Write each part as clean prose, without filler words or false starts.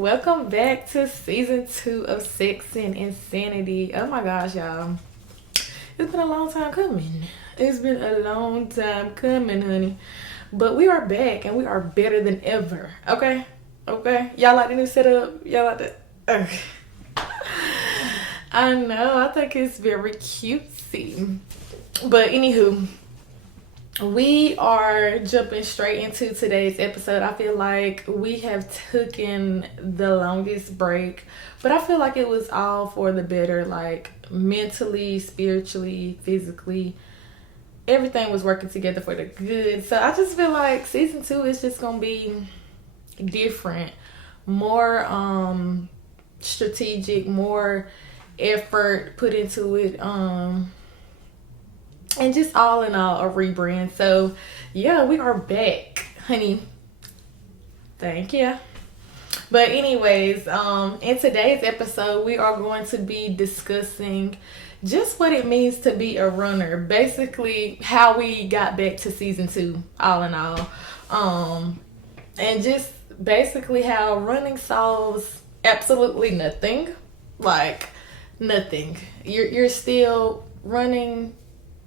Welcome back to season 2 of Sex and Insanity. Oh my gosh, y'all. It's been a long time coming. It's been a long time coming, honey. But we are back and we are better than ever. Okay? Okay? Y'all like the new setup? Y'all like the... Okay. I know. I think it's very cutesy. But anywho, we are jumping straight into today's episode. I feel like we have taken the longest break, but I feel like it was all for the better, like mentally, spiritually, physically. Everything was working together for the good. So I just feel like season 2 is just going to be different, more strategic, more effort put into it. And just all in all, a rebrand. So, yeah, we are back, honey. Thank you. But anyways, in today's episode, we are going to be discussing just what it means to be a runner. Basically, how we got back to season 2, all in all. And just basically how running solves absolutely nothing. Like, nothing. You're still running.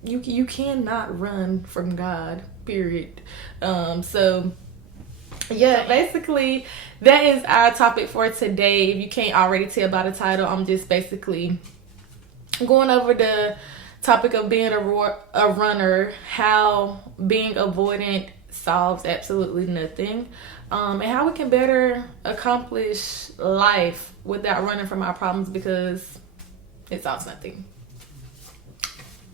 You cannot run from God, period. So yeah, basically that is our topic for today. If you can't already tell by the title, I'm just basically going over the topic of being a runner, how being avoidant solves absolutely nothing, and how we can better accomplish life without running from our problems, because it solves nothing.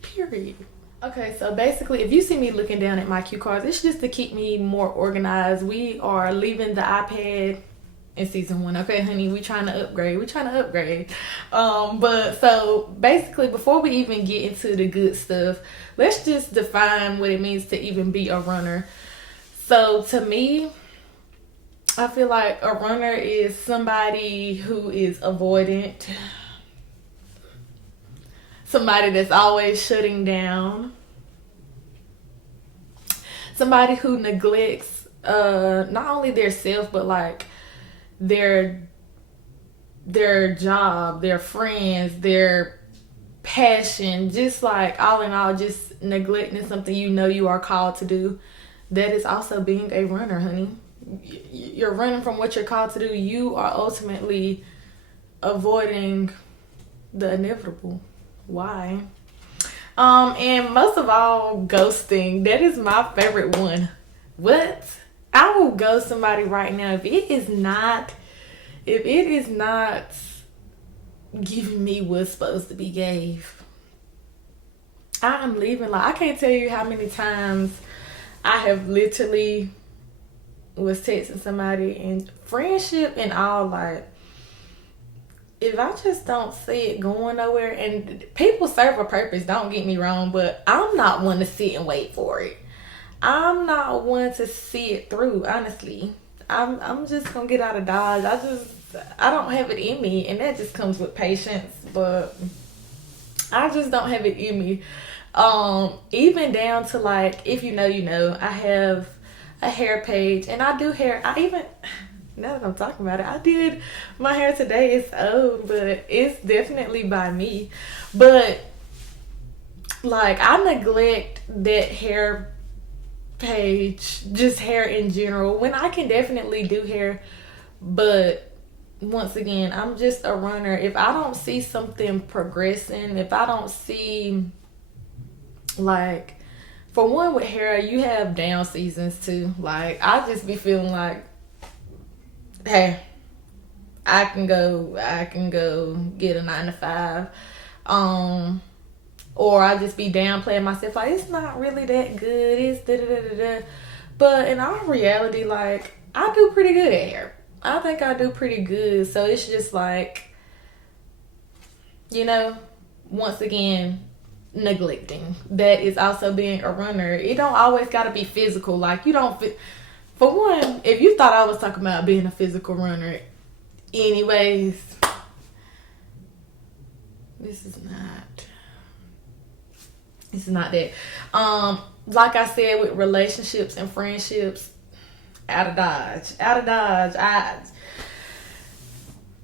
Period. Okay, so basically, if you see me looking down at my cue cards, it's just to keep me more organized. We are leaving the iPad in season 1. Okay, honey, we trying to upgrade. But so basically, before we even get into the good stuff, let's just define what it means to even be a runner. So to me, I feel like a runner is somebody who is avoidant. Somebody that's always shutting down. Somebody who neglects not only their self, but like their job, their friends, their passion. Just like all in all, just neglecting something you are called to do. That is also being a runner, honey. You're running from what you're called to do. You are ultimately avoiding the inevitable. Why? And most of all, ghosting. That is my favorite one. What? I will ghost somebody right now if it is not giving me what's supposed to be gave. I am leaving. Like, I can't tell you how many times I have literally was texting somebody, and friendship and all, like, if I just don't see it going nowhere, and people serve a purpose, don't get me wrong, but I'm not one to sit and wait for it. I'm not one to see it through, honestly. I'm just gonna get out of Dodge. I don't have it in me, and that just comes with patience, but I just don't have it in me. Even down to, like, if you know, I have a hair page, and I do hair. Now that I'm talking about it, I did my hair today. It's old, but it's definitely by me. But, like, I neglect that hair page, just hair in general, when I can definitely do hair. But, once again, I'm just a runner. If I don't see something progressing, if I don't see, like, for one, with hair, you have down seasons too. Like, I just be feeling like, hey, I can go get a 9 to 5. Or I just be downplaying myself, like, it's not really that good, it's da-da-da-da-da. But in all reality, like, I do pretty good at hair. I think I do pretty good. So it's just like, once again, neglecting. That is also being a runner. It don't always gotta be physical. Like, you don't fit. For one, if you thought I was talking about being a physical runner, anyways, this is not that. Like I said, with relationships and friendships, out of Dodge.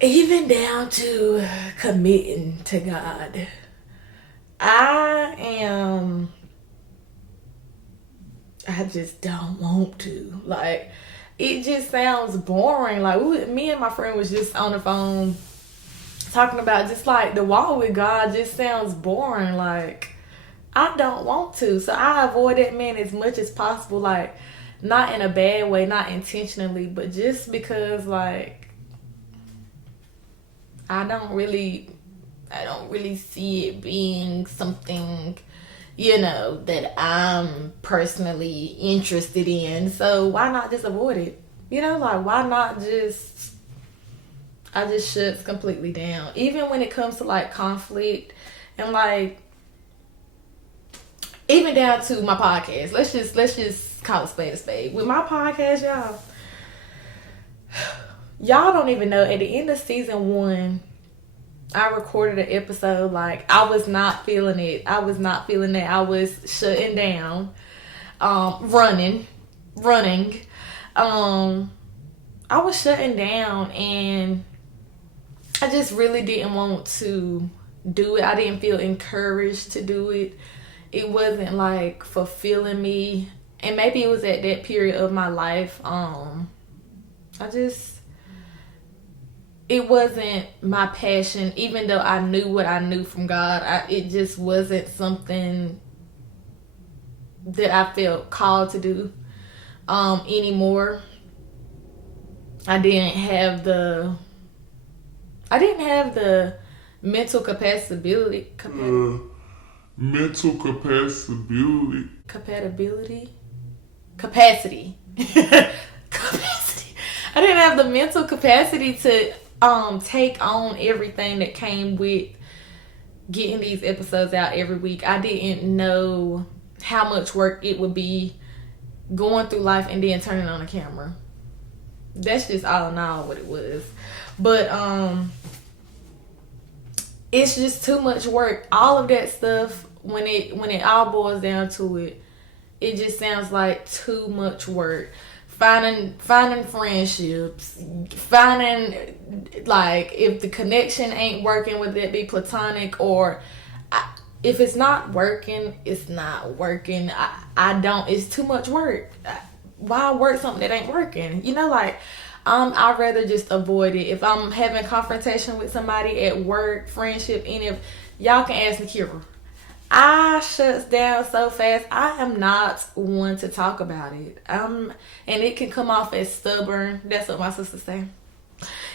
even down to committing to God. I just don't want to. Like, it just sounds boring. Like, me and my friend was just on the phone talking about just like the walk with God just sounds boring. Like, I don't want to. So I avoid that man as much as possible. Like, not in a bad way, not intentionally, but just because, like, I don't really see it being something, that I'm personally interested in. So why not just avoid it? Like, why not I just shuts completely down. Even when it comes to like conflict and like even down to my podcast. Let's just call a spade a spade. With my podcast, y'all don't even know, at the end of season 1, I recorded an episode. Like, I was not feeling it. I was shutting down, running. I was shutting down, and I just really didn't want to do it. I didn't feel encouraged to do it. It wasn't like fulfilling me, and maybe it was at that period of my life. It wasn't my passion, even though I knew what I knew from God. It just wasn't something that I felt called to do anymore. I didn't have the mental capacity. Mental capacity. Capacity. I didn't have the mental capacity to take on everything that came with getting these episodes out every week. I didn't know how much work it would be going through life and then turning on a camera. That's just all in all what it was. But it's just too much work. All of that stuff, when it all boils down to it, it just sounds like too much work. Finding friendships, finding, like, if the connection ain't working, whether it be platonic or if it's not working, it's not working. It's too much work. Why work something that ain't working? I'd rather just avoid it. If I'm having confrontation with somebody at work, friendship, any of y'all can ask Nakira. I shuts down so fast. I am not one to talk about it. And it can come off as stubborn. That's what my sister say.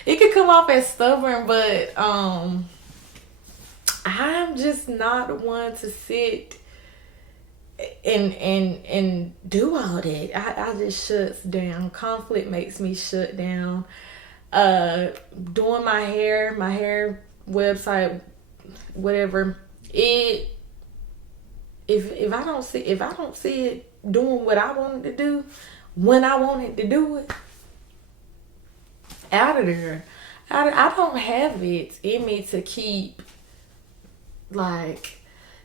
It can come off as stubborn, but I'm just not one to sit and do all that. I just shuts down. Conflict makes me shut down. Doing my hair website, whatever. If I don't see it doing what I wanted to do when I wanted to do it, out of there. I don't have it in me to keep, like,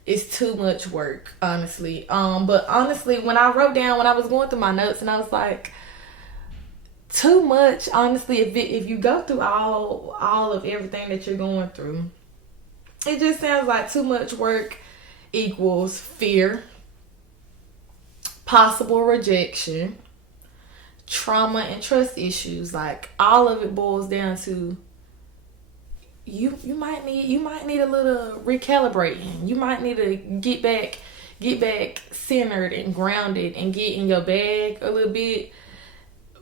it's too much work, honestly. But honestly, when I was going through my notes, and I was like, too much, honestly, if you go through all of everything that you're going through, it just sounds like too much work equals fear, possible rejection, trauma, and trust issues. Like, all of it boils down to you might need a little recalibrating. You might need to get back centered and grounded and get in your bag a little bit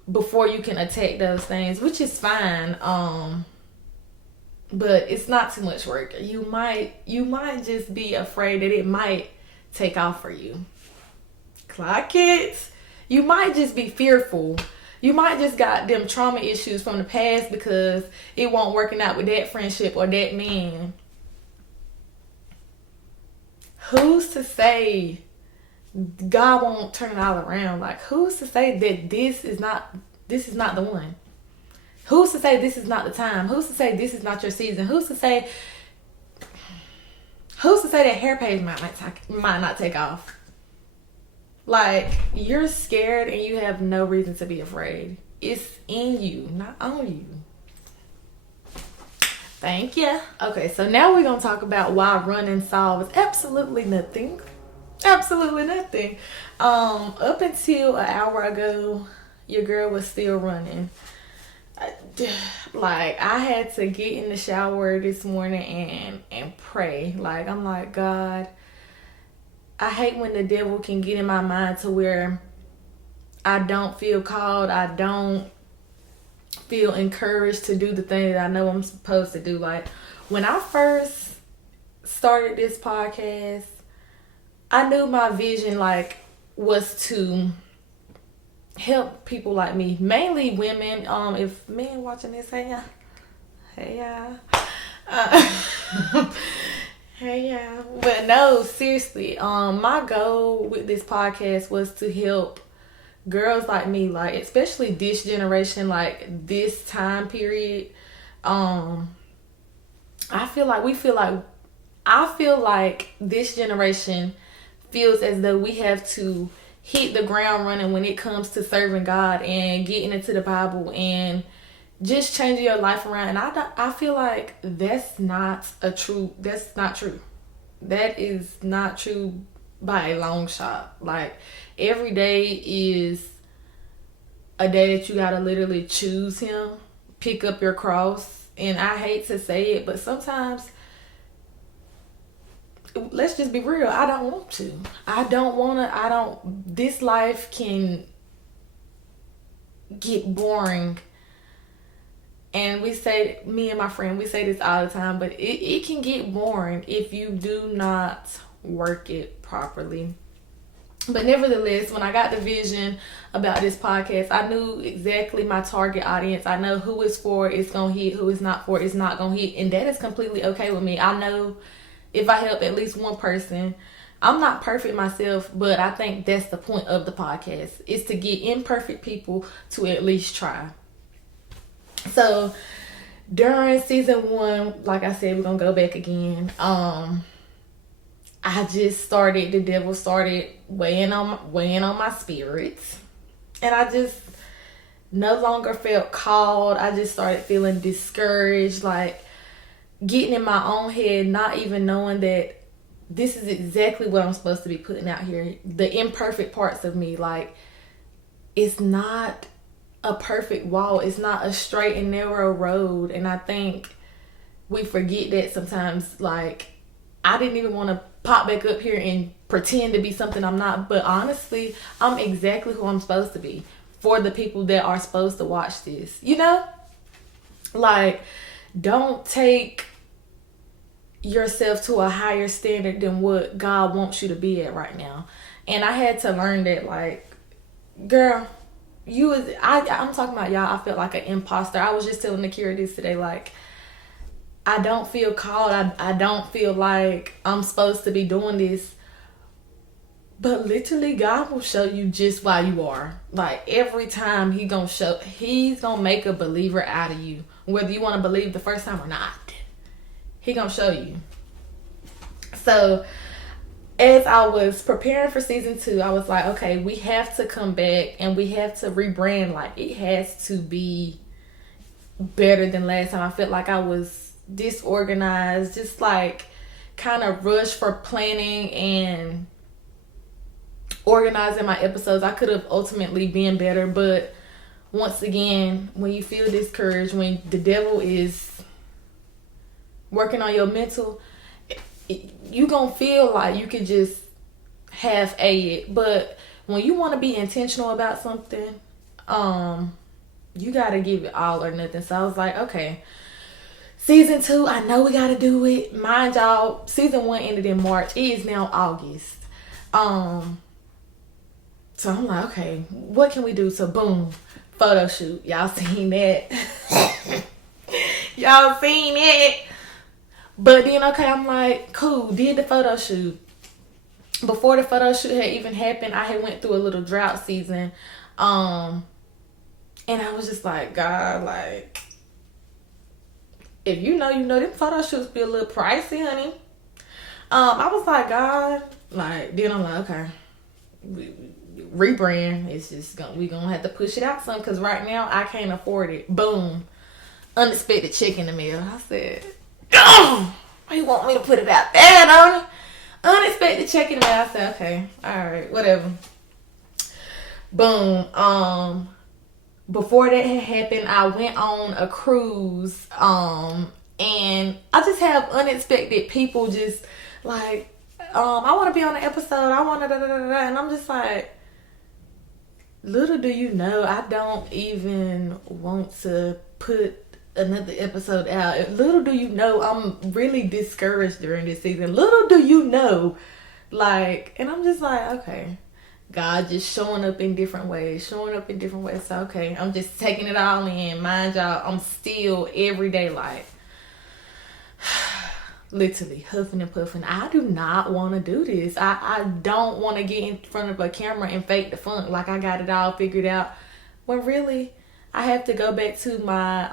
before you can attack those things, which is fine. But it's not too much work. You might just be afraid that it might take off for you. Clock it. You might just be fearful. You might just got them trauma issues from the past because it won't working out with that friendship or that man. Who's to say God won't turn it all around? Like, who's to say that this is not the one? Who's to say this is not the time? Who's to say this is not your season? Who's to say that hair page might not take off? Like, you're scared and you have no reason to be afraid. It's in you, not on you. Thank you. Okay, so now we're gonna talk about why running solves absolutely nothing. Absolutely nothing. Up until an hour ago, your girl was still running. Like, I had to get in the shower this morning and pray. Like, I'm like, God, I hate when the devil can get in my mind to where I don't feel called. I don't feel encouraged to do the thing that I know I'm supposed to do. Like, when I first started this podcast, I knew my vision, like, was to help people like me, mainly women. If men watching this, hey y'all, hey y'all, hey y'all. But no, seriously, my goal with this podcast was to help girls like me, like, especially this generation, like this time period. I feel like this generation feels as though we have to hit the ground running when it comes to serving God and getting into the Bible and just changing your life around. And I feel like that's not true. That is not true by a long shot. Like, every day is a day that you gotta literally choose Him, pick up your cross. And I hate to say it, but sometimes, let's just be real, I don't want to. This life can get boring. And me and my friend, we say this all the time, but it can get boring if you do not work it properly. But nevertheless, when I got the vision about this podcast, I knew exactly my target audience. I know who it's for, it's going to hit, who it's not for, it's not going to hit. And that is completely okay with me. I know if I help at least one person, I'm not perfect myself, but I think that's the point of the podcast, is to get imperfect people to at least try. So during season 1, like I said, we're going to go back again. The devil started weighing on my spirits. And I just no longer felt called. I just started feeling discouraged, like getting in my own head, not even knowing that this is exactly what I'm supposed to be putting out here. The imperfect parts of me, like, it's not a perfect wall. It's not a straight and narrow road. And I think we forget that sometimes. Like, I didn't even want to pop back up here and pretend to be something I'm not. But honestly, I'm exactly who I'm supposed to be for the people that are supposed to watch this. You know? Like, don't take yourself to a higher standard than what God wants you to be at right now. And I had to learn that, like, girl, I'm talking about y'all. I felt like an imposter. I was just telling Nakira this today. Like, I don't feel called. I don't feel like I'm supposed to be doing this. But literally, God will show you just why you are. Like, every time He's gonna make a believer out of you. Whether you want to believe the first time or not, He gonna show you. So, as I was preparing for season 2, I was like, okay, we have to come back and we have to rebrand. Like, it has to be better than last time. I felt like I was disorganized, just like kind of rushed for planning and organizing my episodes. I could have ultimately been better, but once again, when you feel discouraged, when the devil is working on your mental, you gonna feel like you could just half-a it. But when you want to be intentional about something, you gotta give it all or nothing. So I was like, okay, season 2, I know we gotta do it. Mind y'all, season 1 ended in March. It is now August. So I'm like, okay, what can we do? So boom, photo shoot. Y'all seen that? Y'all seen it? But then, okay, I'm like, cool, did the photo shoot. Before the photo shoot had even happened, I had went through a little drought season. And I was just like, God, like, if you know, them photo shoots be a little pricey, honey. I was like, God, like, then I'm like, okay, rebrand. It's just we gonna have to push it out some, because right now I can't afford it. Boom. unexpected check in the mail. I said, oh, you want me to put it out there, don't you? Unexpected check in the mail. I said, okay, all right, whatever. Boom. Before that had happened, I went on a cruise. And I just have unexpected people just like, I want to be on an episode. I want to and I'm just like, little do you know, I don't even want to put another episode out. Little do you know, I'm really discouraged during this season. Little do you know, like, and I'm just like, okay, God just showing up in different ways. So okay, I'm just taking it all in. Mind y'all, I'm still everyday life. Literally huffing and puffing. I do not want to do this. I don't want to get in front of a camera and fake the funk like I got it all figured out. When really, I have to go back to my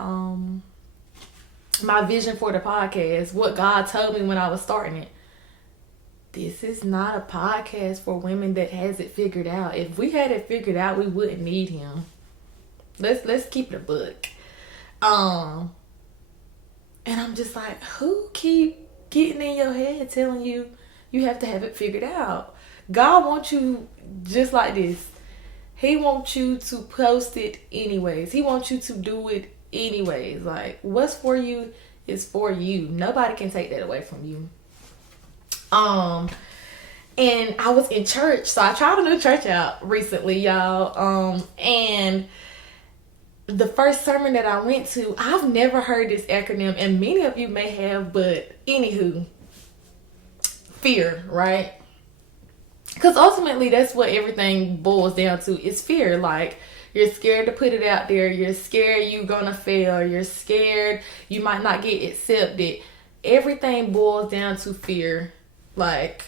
my vision for the podcast. What God told me when I was starting it. This is not a podcast for women that has it figured out. If we had it figured out, we wouldn't need him. Let's keep it a book. And I'm just like, who keep getting in your head telling you you have to have it figured out? God wants you just like this. He wants you to post it anyways. He wants you to do it anyways. Like, what's for you is for you. Nobody can take that away from you. And I was in church, so I tried a new church out recently, y'all. And the first sermon that I went to, I've never heard this acronym, and many of you may have, but anywho, fear, right? Because ultimately, that's what everything boils down to, is fear. Like, you're scared to put it out there. You're scared you're gonna fail. You're scared you might not get accepted. Everything boils down to fear. Like,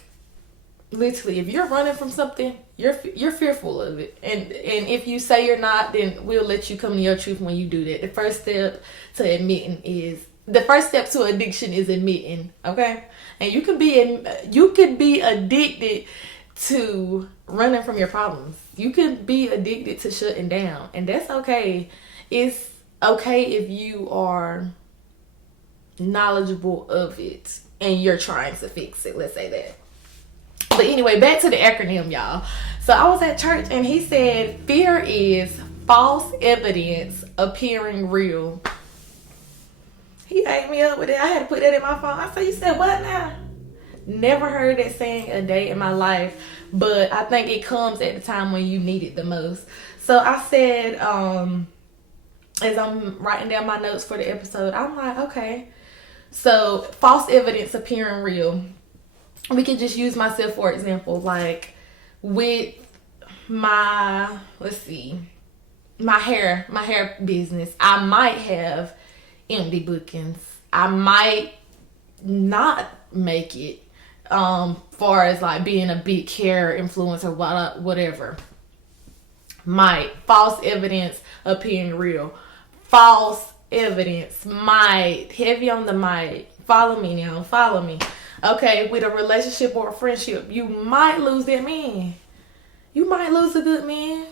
literally, if you're running from something, you're fearful of it. And if you say you're not, then we'll let you come to your truth when you do that. The first step to addiction is admitting, okay? And you could be addicted to running from your problems. You could be addicted to shutting down, and that's okay. It's okay if you are knowledgeable of it and you're trying to fix it. Let's say that. But anyway, back to the acronym, y'all. So I was at church and he said, fear is false evidence appearing real. He ate me up with it. I had to put that in my phone. I said, you said what now? Never heard that saying a day in my life, but I think it comes at the time when you need it the most. So I said, as I'm writing down my notes for the episode, I'm like, okay, so false evidence appearing real. We could just use myself for example, like with my hair business. I might have empty bookings. I might not make it far as like being a big hair influencer, whatever. False evidence appearing real. False evidence might, heavy on the might. Follow me now, follow me. Okay, with a relationship or a friendship, you might lose that man. You might lose a good man.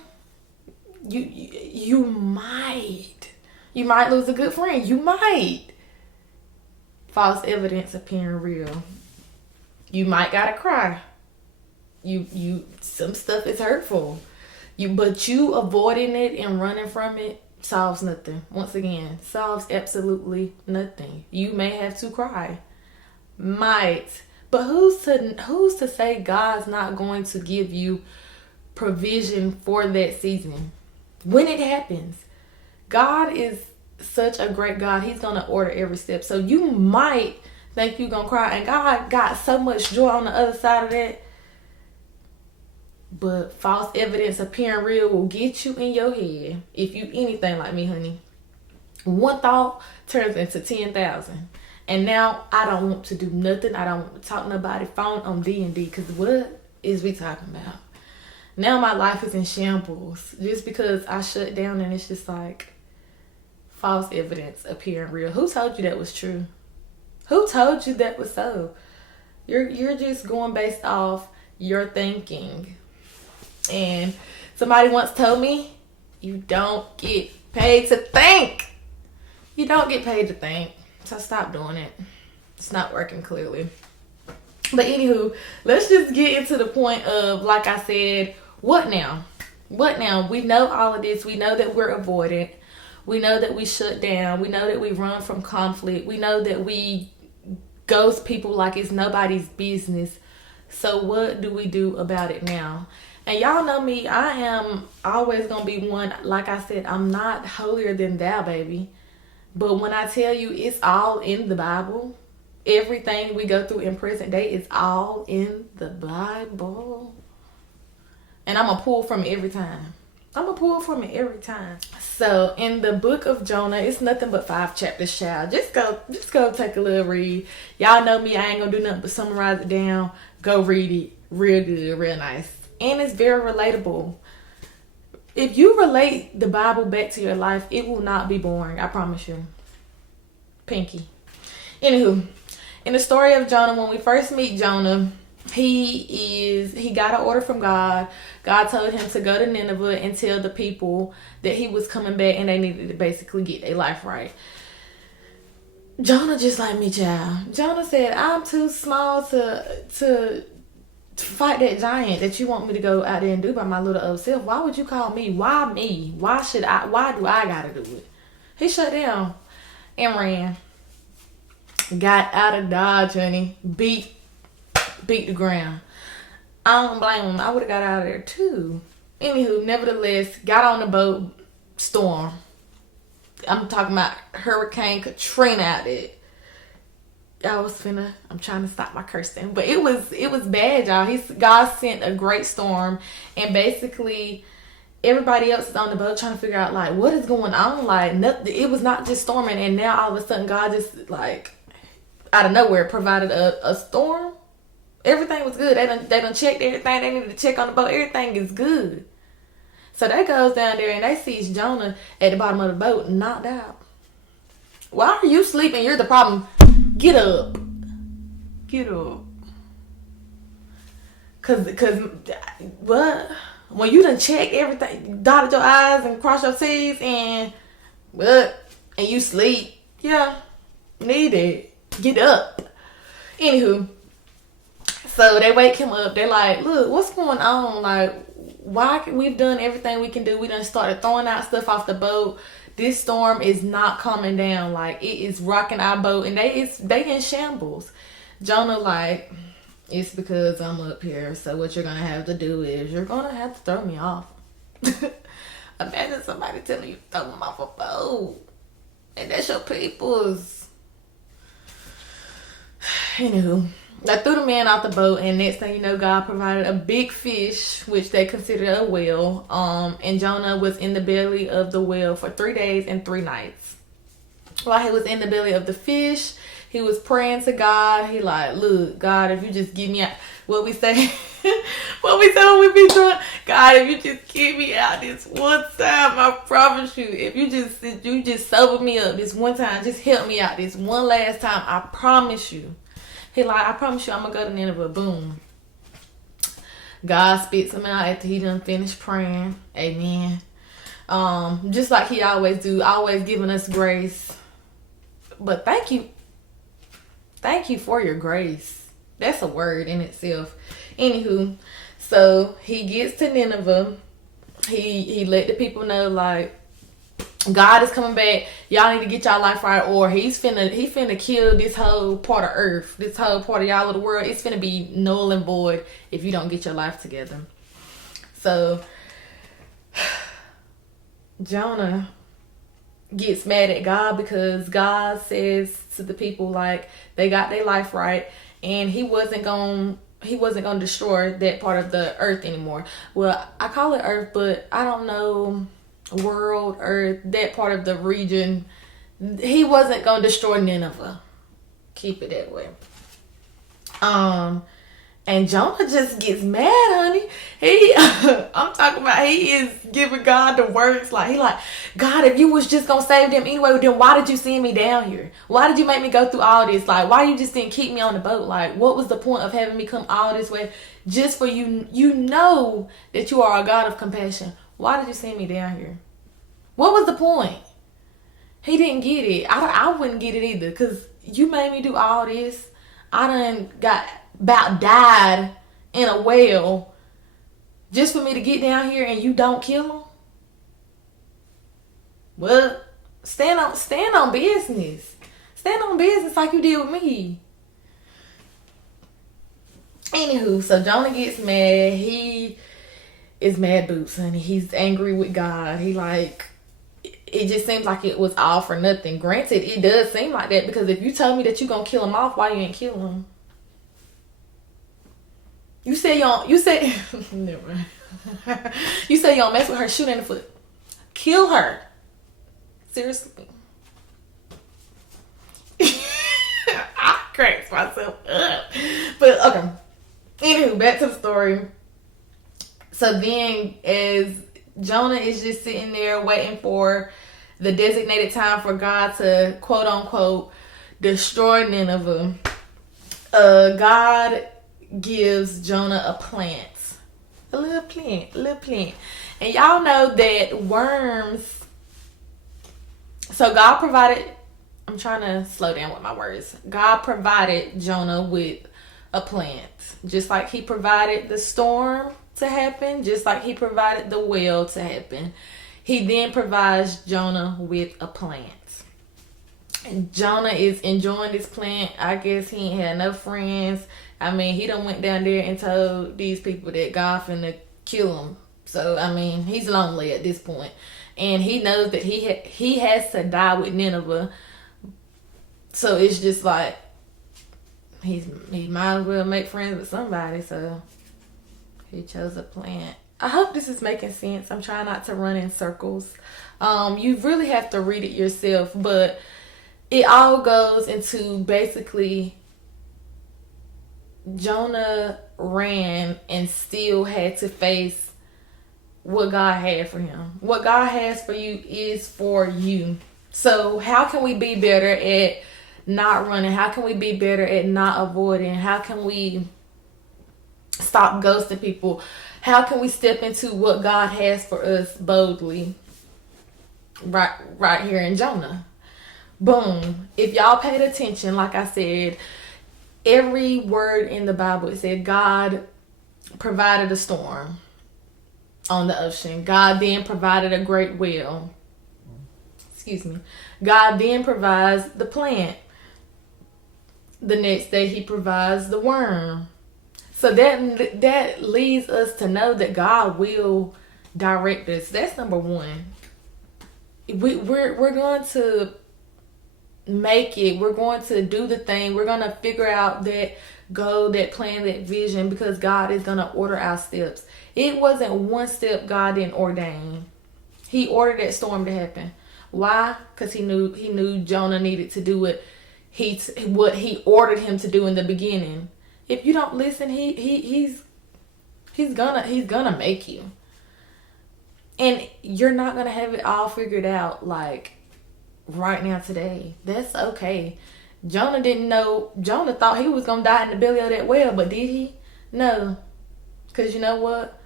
You might. You might lose a good friend. You might. False evidence appearing real. You might gotta cry. Some stuff is hurtful. But you avoiding it and running from it solves nothing. Once again, solves absolutely nothing. You may have to cry. Might. But who's to say God's not going to give you provision for that season when it happens? God is such a great God. He's gonna order every step. So you might think you're gonna cry, and God got so much joy on the other side of that. But false evidence appearing real will get you in your head. If you anything like me, honey, one thought turns into 10,000. And now I don't want to do nothing. I don't want to talk to nobody. Phone on D&D. Because what is we talking about? Now my life is in shambles. Just because I shut down, and it's just like false evidence appearing real. Who told you that was true? Who told you that was so? You're just going based off your thinking. And somebody once told me, you don't get paid to think. You don't get paid to think, so stop doing it. It's not working clearly. But anywho, let's just get into the point of, like I said, what now? What now? We know all of this. We know that we're avoidant. We know that we shut down. We know that we run from conflict. We know that we ghost people like it's nobody's business. So what do we do about it now? And y'all know me, I am always going to be one, like I said, I'm not holier than thou, baby. But when I tell you it's all in the Bible, everything we go through in present day is all in the Bible. And I'm going to pull from it every time. So in the book of Jonah, it's nothing but 5 chapters, child. Just go take a little read. Y'all know me, I ain't gonna do nothing but summarize it down. Go read it. Real good, real nice. And it's very relatable. If you relate the Bible back to your life, it will not be boring. I promise you. Pinky. Anywho, in the story of Jonah, when we first meet Jonah, he got an order from God. God told him to go to Nineveh and tell the people that he was coming back and they needed to basically get their life right. Jonah just like me, child. Jonah said, I'm too small to fight that giant that you want me to go out there and do by my little old self. Why would you call me? Why me? Why do I gotta do it? He shut down and ran. Got out of Dodge, honey. Beat the ground. I don't blame him. I would have got out of there too. Anywho, nevertheless, got on the boat. Storm. I'm talking about Hurricane Katrina out there. I'm trying to stop my cursing. But it was bad, y'all. God sent a great storm. And basically, everybody else is on the boat trying to figure out, like, what is going on? Like, nothing, it was not just storming. And now, all of a sudden, God just, like, out of nowhere, provided a storm. Everything was good. They done checked everything they needed to check on the boat. Everything is good. So they goes down there and they sees Jonah at the bottom of the boat, knocked out. Why are you sleeping? You're the problem. Get up. Cause what? When you done check everything, dotted your I's and crossed your T's and what? And you sleep. Yeah. Need it. Get up. Anywho. So they wake him up. They're like, look, what's going on? Like, why? We've done everything we can do. We done started throwing out stuff off the boat. This storm is not calming down. Like, it is rocking our boat. And they in shambles. Jonah like, it's because I'm up here. So what you're going to have to do is you're going to have to throw me off. Imagine somebody telling you to throw them off a boat. And that's your people's. Anywho. They threw the man off the boat, and next thing you know, God provided a big fish, which they considered a whale. And Jonah was in the belly of the whale for 3 days and 3 nights. While he was in the belly of the fish, he was praying to God. He like, look, God, if you just give me out, what we say when we be drunk, God, if you just give me out this one time, I promise you, if you just sober me up this one time, just help me out this one last time, I promise you. He like, I promise you I'm going to go to Nineveh. Boom. God spits him out after he done finished praying. Amen. Just like he always do. Always giving us grace. But thank you. Thank you for your grace. That's a word in itself. Anywho. So he gets to Nineveh. He let the people know, like, God is coming back. Y'all need to get y'all life right, or he finna kill this whole part of earth, this whole part of y'all of the world. It's finna be null and void if you don't get your life together. So Jonah gets mad at God because God says to the people, like, they got their life right, and he wasn't gonna destroy that part of the earth anymore. Well, I call it earth, but I don't know, world, earth, that part of the region. He wasn't gonna destroy Nineveh. Keep it that way. And Jonah just gets mad, honey. I'm talking about, he is giving God the words. Like, he like, God, if you was just gonna save them anyway, then why did you send me down here? Why did you make me go through all this? Like, why you just didn't keep me on the boat? Like, what was the point of having me come all this way just for you? You know that you are a God of compassion. Why did you send me down here? What was the point? He didn't get it. I wouldn't get it either. Because you made me do all this. I done got about died in a well just for me to get down here and you don't kill him? Well, stand on business. Stand on business like you did with me. Anywho, so Jonah gets mad. He is mad boots, honey. He's angry with God. He like, it just seems like it was all for nothing. Granted, it does seem like that, because if you told me that you gonna kill him off, why you ain't kill him? You say never mind. You say you don't mess with her, shoot in the foot. Kill her. Seriously. I cracked myself up. But okay. Anywho, back to the story. So then, as Jonah is just sitting there waiting for the designated time for God to, quote unquote, destroy Nineveh, God gives Jonah a plant. A little plant. And y'all know that worms... So God provided... I'm trying to slow down with my words. God provided Jonah with a plant. Just like he provided the storm to happen. Just like he provided the well to happen. He then provides Jonah with a plant. And Jonah is enjoying this plant. I guess he ain't had enough friends. I mean, he done went down there and told these people that God finna kill him. So, I mean, he's lonely at this point. And he knows that he has to die with Nineveh. So, it's just like, he might as well make friends with somebody. So, he chose a plant. I hope this is making sense. I'm trying not to run in circles. You really have to read it yourself. But it all goes into basically... Jonah ran and still had to face what God had for him. What God has for you is for you. So how can we be better at not running? How can we be better at not avoiding? How can we stop ghosting people? How can we step into what God has for us boldly? Right here in Jonah. Boom. If y'all paid attention, like I said, every word in the Bible, it said God provided a storm on the ocean. God then provided a great well. Excuse me. God then provides the plant. The next day he provides the worm. So that leads us to know that God will direct us. That's number one. We're going to make it. We're going to do the thing. We're going to figure out that goal, that plan, that vision, because God is going to order our steps. It wasn't one step God didn't ordain. He ordered that storm to happen. Why? Because he knew Jonah needed to do what he ordered him to do in the beginning. If you don't listen, he's gonna make you. And you're not gonna have it all figured out like right now today. That's okay. Jonah didn't know. Jonah thought he was gonna die in the belly of that well, but did he? No. Because you know what?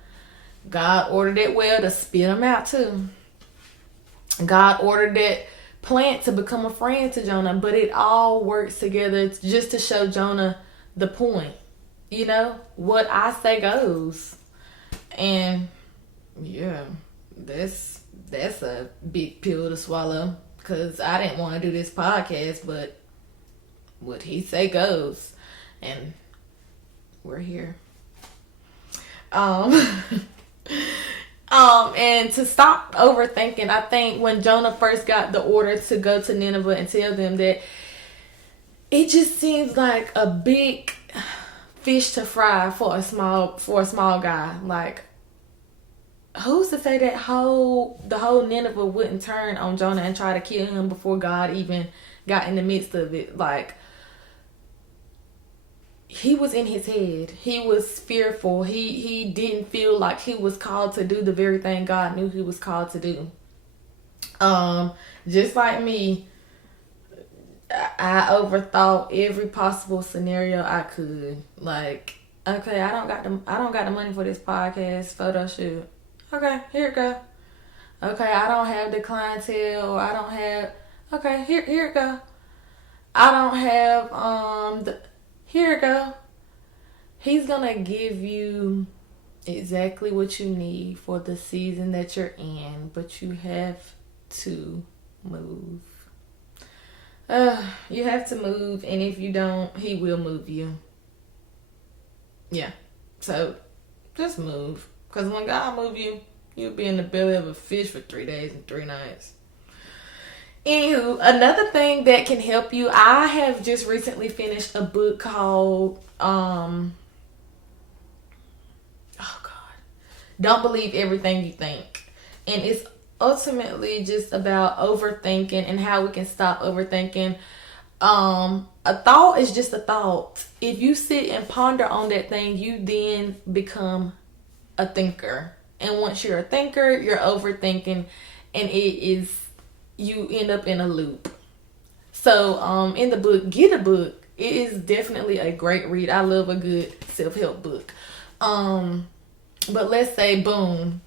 God ordered that well to spit him out too. God ordered that plant to become a friend to Jonah, but it all works together just to show Jonah the point. You know, what I say goes. And yeah, that's a big pill to swallow, because I didn't want to do this podcast, but what he say goes, and we're here. And to stop overthinking, I think when Jonah first got the order to go to Nineveh and tell them that, it just seems like a big fish to fry for a small guy. Like, who's to say that the whole Nineveh wouldn't turn on Jonah and try to kill him before God even got in the midst of it? Like, he was in his head. He was fearful. He didn't feel like he was called to do the very thing God knew he was called to do. Just like me, I overthought every possible scenario I could. Like, okay, I don't got the money for this podcast photo shoot. Okay, here it go. Okay, I don't have the clientele, or I don't have... Okay, here it go. I don't have here it go. He's gonna give you exactly what you need for the season that you're in, but you have to move. You have to move, and if you don't, he will move you. Yeah. So just move. Because when God move you, you'll be in the belly of a fish for 3 days and 3 nights. Anywho, another thing that can help you, I have just recently finished a book called oh God, Don't Believe Everything You Think. And it's ultimately just about overthinking and how we can stop overthinking. A thought is just a thought. If you sit and ponder on that thing, you then become a thinker. And once you're a thinker, you're overthinking, and you end up in a loop. So in the book, get a book. It is definitely a great read. I love a good self-help book. But let's say, boom,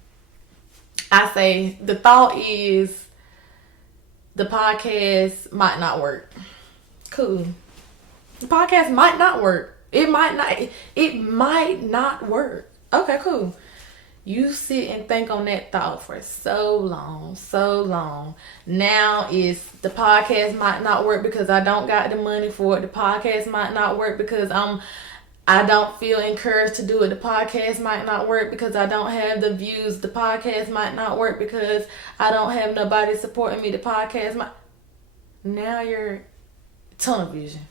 I say the thought is the podcast might not work. Cool. The podcast might not work. It might not work. Okay, cool. You sit and think on that thought for so long. Now is the podcast might not work because I don't got the money for it. The podcast might not work because I don't feel encouraged to do it. The podcast might not work because I don't have the views. The podcast might not work because I don't have nobody supporting me. The podcast might. Now you're tunnel vision.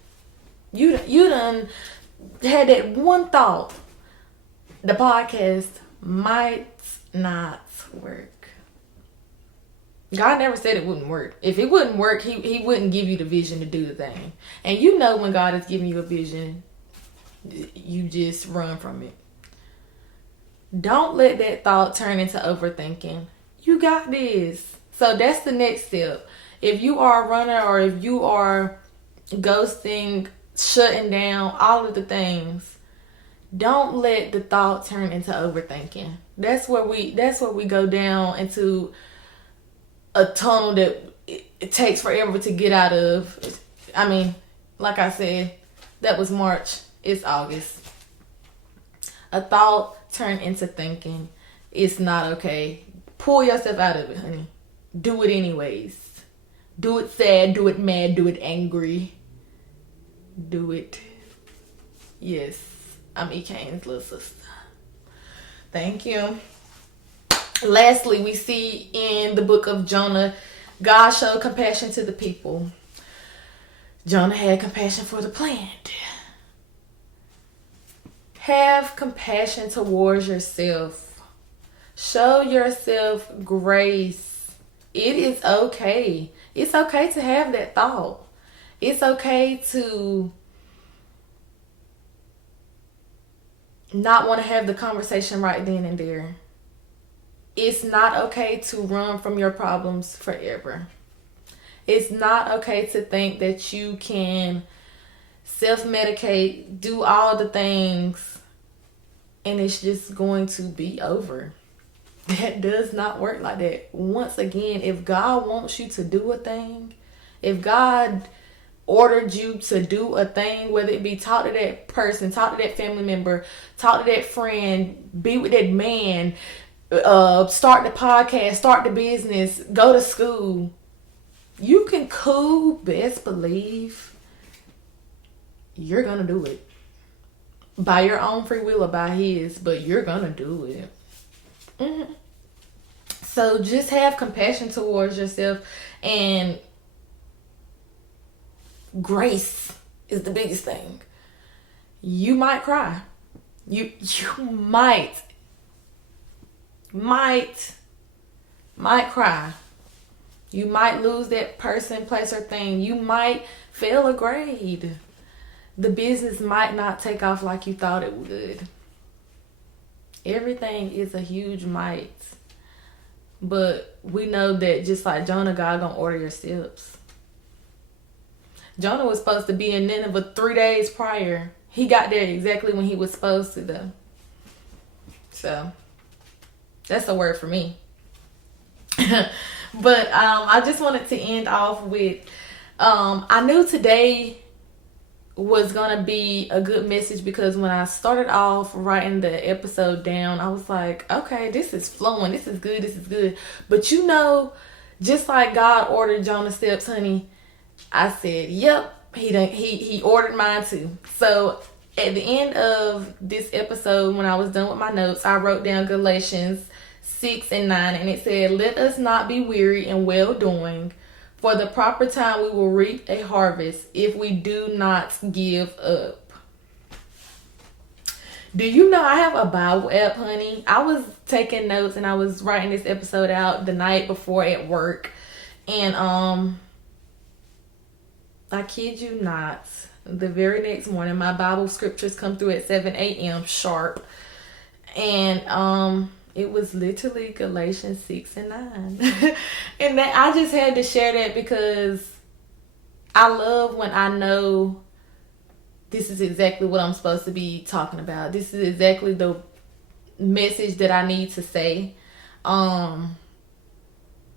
You done had that one thought. The podcast might not work. God never said it wouldn't work. If it wouldn't work, he wouldn't give you the vision to do the thing. And you know when God is giving you a vision, you just run from it. Don't let that thought turn into overthinking. You got this. So that's the next step. If you are a runner or if you are ghosting, shutting down, all of the things, don't let the thought turn into overthinking. That's where we go down into a tunnel that it takes forever to get out of. I mean, like I said, that was March. It's August. A thought turned into thinking. It's not okay. Pull yourself out of it, honey. Do it anyways. Do it sad, do it mad, do it angry. Do it. Yes. I'm E. Kane's little sister. Thank you. Lastly, we see in the book of Jonah, God showed compassion to the people. Jonah had compassion for the plant. Have compassion towards yourself. Show yourself grace. It is okay. It's okay to have that thought. It's okay to not want to have the conversation right then and there. It's not okay to run from your problems forever. It's not okay to think that you can self-medicate, do all the things, and it's just going to be over. That does not work like that. Once again, if God wants you to do a thing, if God ordered you to do a thing, whether it be talk to that person, talk to that family member, talk to that friend, be with that man, start the podcast, start the business, go to school, you can best believe you're gonna do it by your own free will or by his, but you're gonna do it. Mm-hmm. So just have compassion towards yourself, and grace is the biggest thing. You might cry. You might cry. You might lose that person, place, or thing. You might fail a grade. The business might not take off like you thought it would. Everything is a huge might. But we know that just like Jonah, God gonna order your steps. Jonah was supposed to be in Nineveh 3 days prior. He got there exactly when he was supposed to, though. So, that's a word for me. But I just wanted to end off with I knew today was gonna be a good message because when I started off writing the episode down, I was like, okay, this is flowing, this is good. But you know, just like God ordered Jonah's steps, honey, I said, yep, he ordered mine too. So at the end of this episode, when I was done with my notes, I wrote down Galatians 6 and 9, and it said, let us not be weary in well doing. For the proper time we will reap a harvest if we do not give up. Do you know I have a Bible app, honey? I was taking notes and I was writing this episode out the night before at work. And I kid you not, the very next morning my Bible scriptures come through at 7 a.m. sharp. And it was literally Galatians 6 and 9. And that I just had to share that because I love when I know this is exactly what I'm supposed to be talking about. This is exactly the message that I need to say. And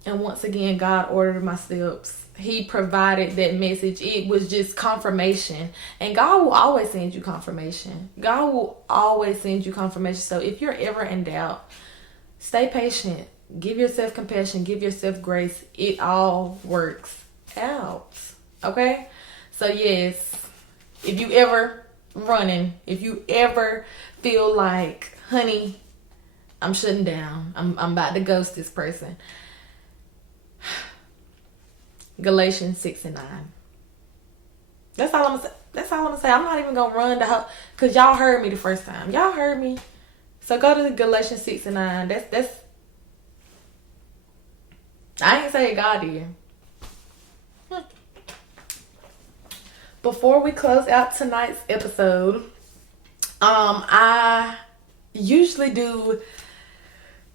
once again, God ordered my steps. He provided that message. It was just confirmation. And God will always send you confirmation. God will always send you confirmation. So if you're ever in doubt, stay patient. Give yourself compassion. Give yourself grace. It all works out. Okay? So yes, if you ever running, if you ever feel like, honey, I'm shutting down, I'm about to ghost this person, Galatians 6 and 9. That's all I'm gonna say. That's all I'm gonna say. I'm not even gonna run the whole, cause y'all heard me the first time. Y'all heard me. So go to the Galatians 6 and 9. That's I ain't saying God did. Before we close out tonight's episode, I usually do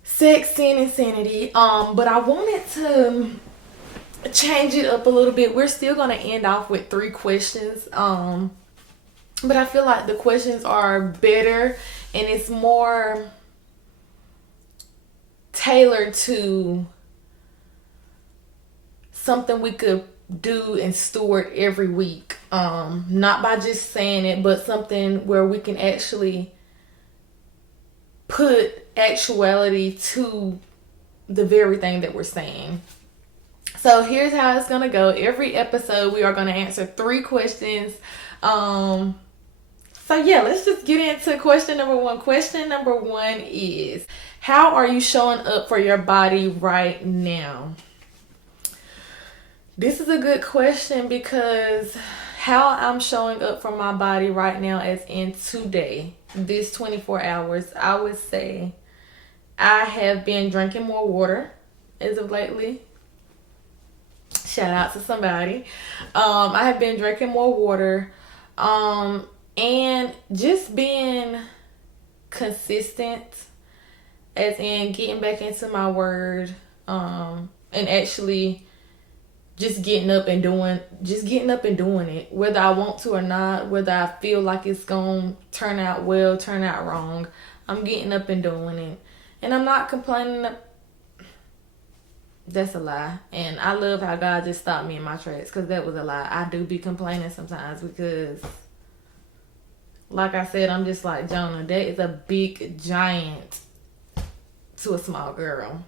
sex, sin, and sanity. But I wanted to change it up a little bit. We're still gonna end off with 3 questions. But I feel like the questions are better and it's more tailored to something we could do and steward every week. Not by just saying it, but something where we can actually put actuality to the very thing that we're saying. So here's how it's gonna go. Every episode we are gonna answer 3 questions. So yeah, let's just get into question number 1. Question number 1 is, how are you showing up for your body right now? This is a good question because how I'm showing up for my body right now, as in today, this 24 hours, I would say I have been drinking more water as of lately. Shout out to somebody. I have been drinking more water. And just being consistent, as in getting back into my word, and actually just getting up and doing it, whether I want to or not, whether I feel like it's gonna turn out well, turn out wrong. I'm getting up and doing it, and I'm not complaining. That's a lie. And I love how God just stopped me in my tracks, because that was a lie. I do be complaining sometimes because, like I said, I'm just like Jonah. That is a big giant to a small girl.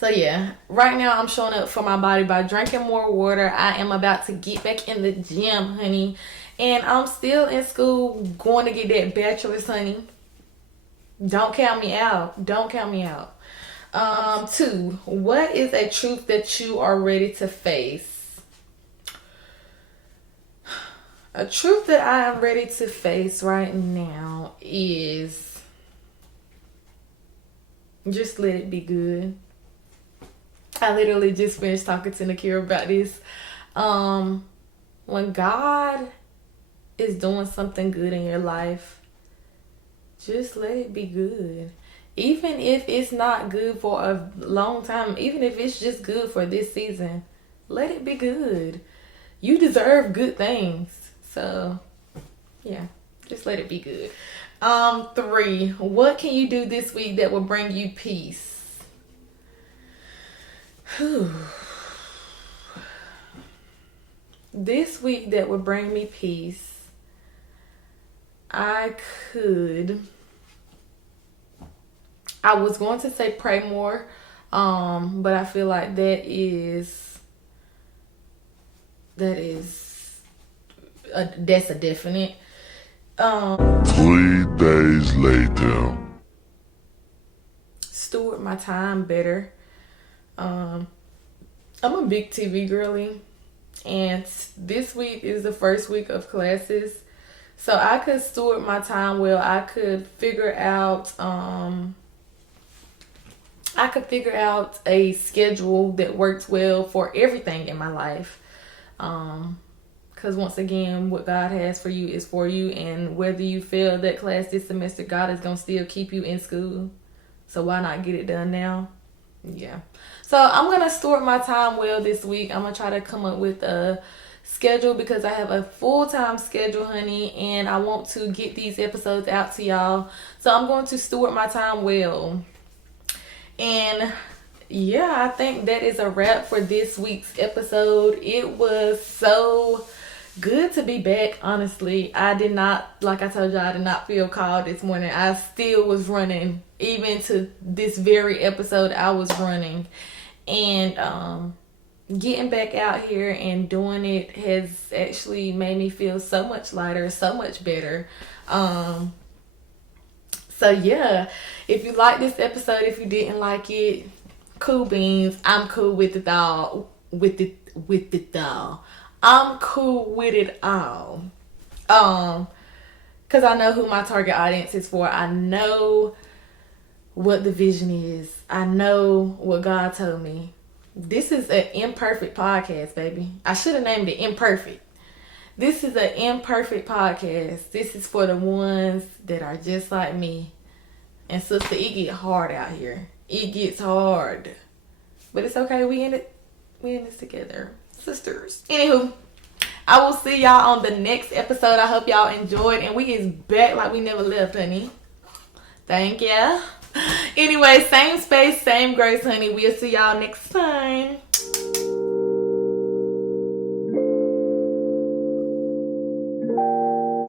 So yeah, right now I'm showing up for my body by drinking more water. I am about to get back in the gym, honey. And I'm still in school going to get that bachelor's, honey. Don't count me out. Don't count me out. 2, what is a truth that you are ready to face? A truth that I am ready to face right now is just let it be good. I literally just finished talking to Nakira about this. When God is doing something good in your life, just let it be good. Even if it's not good for a long time, even if it's just good for this season, let it be good. You deserve good things. So, yeah, just let it be good. 3, what can you do this week that will bring you peace? This week that would bring me peace, I was going to say pray more, but I feel like that's a definite. 3 days later. Steward my time better. I'm a big TV girly, and this week is the first week of classes, so I could steward my time well. I could figure out a schedule that works well for everything in my life. Because once again, what God has for you is for you, and whether you fail that class this semester, God is going to still keep you in school. So why not get it done now? Yeah. So I'm going to steward my time well this week. I'm going to try to come up with a schedule because I have a full-time schedule, honey, and I want to get these episodes out to y'all. So I'm going to steward my time well. And yeah, I think that is a wrap for this week's episode. It was so good to be back, honestly. I did not, like I told you, I did not feel called this morning. I still was running. Even to this very episode, I was running. And getting back out here and doing it has actually made me feel so much lighter, so much better. So yeah, if you like this episode, if you didn't like it, cool beans. I'm cool with it all. I'm cool with it all. Because I know who my target audience is for. I know what the vision is. I know what God told me. This is an imperfect podcast, baby. I should have named it Imperfect. This is an imperfect podcast. This is for the ones that are just like me. And sister, it get hard out here. It gets hard. But it's okay. We in this together. Sisters. Anywho, I will see y'all on the next episode. I hope y'all enjoyed. And we is back like we never left, honey. Thank ya. Anyway, same space, same grace, honey. We'll see y'all next time.